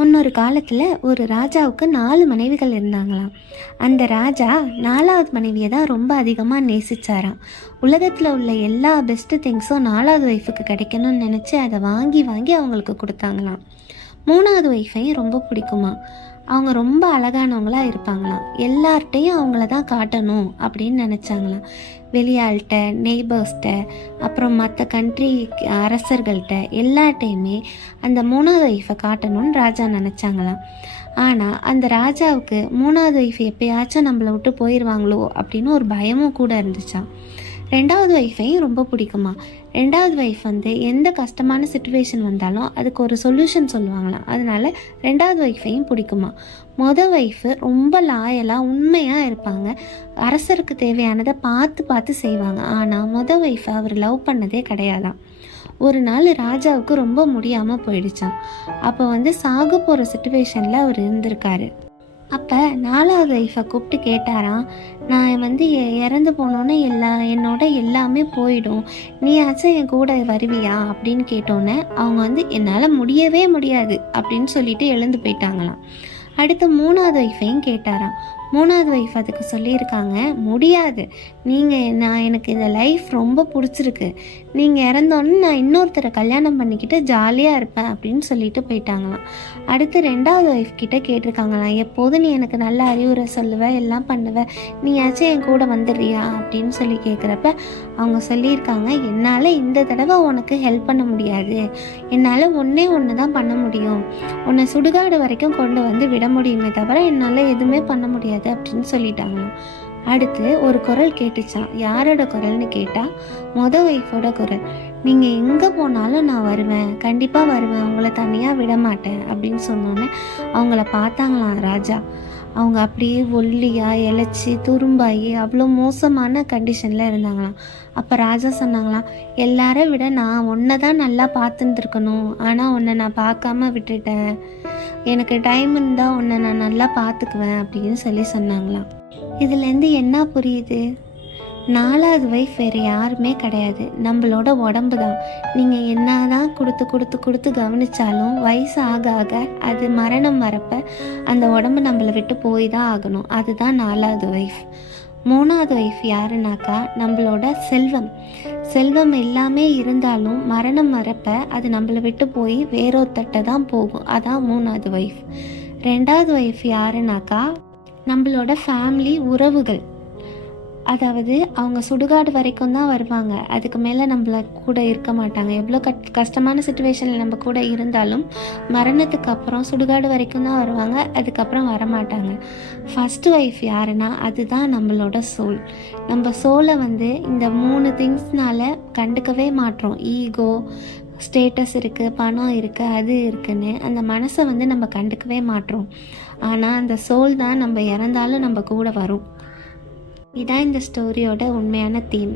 முன்னொரு காலத்தில் ஒரு ராஜாவுக்கு 4 மனைவிகள் இருந்தாங்களாம். அந்த ராஜா 4வது மனைவியை தான் ரொம்ப அதிகமாக நேசிச்சாராம். உலகத்தில் உள்ள எல்லா பெஸ்ட்டு திங்ஸும் 4வது ஒய்ஃபுக்கு கிடைக்கணும்னு நினச்சி அதை வாங்கி வாங்கி அவங்களுக்கு கொடுத்தாங்களாம். 3வது ஒய்ஃபையும் ரொம்ப பிடிக்குமா. அவங்க ரொம்ப அழகானவங்களாக இருப்பாங்களாம். எல்லார்ட்டையும் அவங்கள தான் காட்டணும் அப்படின்னு நினச்சாங்களாம். வெளியாள்கிட்ட, நெய்பர்ஸ்கிட்ட, அப்புறம் மற்ற கண்ட்ரி அரசர்கள்ட்ட எல்லாட்டையுமே அந்த 3வது ஒய்ஃபை காட்டணும்னு ராஜா நினச்சாங்களாம். ஆனால் அந்த ராஜாவுக்கு 3வது ஒய்ஃப் எப்பயாச்சும் நம்மளை விட்டு போயிடுவாங்களோ அப்படின்னு ஒரு பயமும் கூட இருந்துச்சான். 2வது ஒய்ஃபையும் ரொம்ப பிடிக்குமா. 2வது ஒய்ஃப் எந்த கஷ்டமான சுச்சுவேஷன் வந்தாலும் அதுக்கு ஒரு சொல்யூஷன் சொல்லுவாங்களாம். அதனால 2வது ஒய்ஃபையும் பிடிக்குமா. மொதல் ஒய்ஃபு ரொம்ப லாயலாக உண்மையாக இருப்பாங்க. அரசருக்கு தேவையானதை பார்த்து பார்த்து செய்வாங்க. ஆனால் மொதல் ஒய்ஃபை அவர் லவ் பண்ணதே கிடையாதான். ஒரு நாள் ராஜாவுக்கு ரொம்ப முடியாமல் போயிடுச்சான். அப்போ சாக போகிற சுச்சுவேஷனில் அவர் இருந்திருக்காரு. அப்போ 4வது ஒய்ஃபை கூப்பிட்டு கேட்டாராம், நான் இறந்து போனோன்னே என்னோட எல்லாமே போயிடும், நீயாச்சும் என் கூட வருவியா அப்படின்னு கேட்டோன்னே அவங்க என்னால் முடியவே முடியாது அப்படின்னு சொல்லிட்டு எழுந்து போயிட்டாங்களாம். அடுத்து 3வது ஒய்ஃபையும் கேட்டாராம். 3வது ஒய்ஃப் அதுக்கு சொல்லியிருக்காங்க, முடியாது, எனக்கு இந்த லைஃப் ரொம்ப பிடிச்சிருக்கு, நீங்கள் இறந்தோன்னு நான் இன்னொருத்தரை கல்யாணம் பண்ணிக்கிட்டு ஜாலியாக இருப்பேன் அப்படின்னு சொல்லிட்டு போயிட்டாங்களாம். அடுத்து 2வது ஒய்ஃப் கிட்டே கேட்டிருக்காங்களாம், எப்போதும் நீ எனக்கு நல்ல அறிவுரை சொல்லுவேன், எல்லாம் பண்ணுவேன், நீயாச்சும் என் கூட வந்துடுறியா அப்படின்னு சொல்லி கேட்குறப்ப அவங்க சொல்லியிருக்காங்க, என்னால் இந்த தடவை உனக்கு ஹெல்ப் பண்ண முடியாது, என்னால் ஒன்று தான் பண்ண முடியும், உன்னை சுடுகாடு வரைக்கும் கொண்டு விட முடியுமே தவிர என்னால் எதுவுமே பண்ண முடியாது அப்படின்னு சொல்லிட்டாங்களாம். அடுத்து ஒரு குரல் கேட்டுச்சான். யாரோட குரல்னு கேட்டால் மொதல் ஒய்ஃபோட குரல். நீங்கள் எங்கே போனாலும் நான் வருவேன், கண்டிப்பாக வருவேன், உங்களை தனியாக விட மாட்டேன் அப்படின்னு சொன்னோன்னே அவங்கள பார்த்தாங்களாம் ராஜா. அவங்க அப்படியே ஒல்லியாக இழைச்சி துரும்பாகி அவ்வளோ மோசமான கண்டிஷனில் இருந்தாங்களாம். அப்போ ராஜா சொன்னாங்களாம், எல்லாரை விட நான் உன்னை தான் நல்லா பார்த்துருக்கணும், ஆனால் உன்னை நான் பார்க்காம விட்டுட்டேன், எனக்கு டைம் இருந்தால் உன்னை நான் நல்லா பார்த்துக்குவேன் அப்படின்னு சொன்னாங்களாம். இதுலேருந்து என்ன புரியுது? 4வது ஒய்ஃப் வேறு யாருமே கிடையாது, நம்மளோட உடம்பு தான். நீங்கள் என்ன தான் கொடுத்து கவனித்தாலும் வயசு ஆக ஆக அது மரணம் வரப்போ அந்த உடம்பு நம்மளை விட்டு போய் தான் ஆகணும். அதுதான் 4வது ஒய்ஃப். 3வது ஒய்ஃப் யாருனாக்கா நம்மளோட செல்வம் எல்லாமே இருந்தாலும் மரணம் வரப்போ அது நம்மளை விட்டு போய் வேறொருத்தட்ட தான் போகும். அதான் 3வது ஒய்ஃப். 2வது ஒய்ஃப் யாருனாக்கா நம்மளோட ஃபேமிலி உறவுகள். அதாவது அவங்க சுடுகாடு வரைக்கும் தான் வருவாங்க, அதுக்கு மேலே நம்மள கூட இருக்க மாட்டாங்க. எவ்வளோ கஷ்டமான சுச்சுவேஷனில் நம்ம கூட இருந்தாலும் மரணத்துக்கு அப்புறம் சுடுகாடு வரைக்கும் தான் வருவாங்க, அதுக்கப்புறம் வரமாட்டாங்க. ஃபஸ்ட்டு ஒய்ஃப் யாருன்னா அதுதான் நம்மளோட சோல். நம்ம சோலை இந்த 3 திங்ஸ்னால கண்டுக்கவே மாட்டோம். ஈகோ, ஸ்டேட்டஸ் இருக்குது, பணம் இருக்குது, அது இருக்குன்னு அந்த மனசை நம்ம கண்டுக்கவே மாட்டோம். ஆனால் அந்த சோல் தான் நம்ம இறந்தாலும் நம்ம கூட வரும். இதான் இந்த ஸ்டோரியோட உண்மையான தீம்.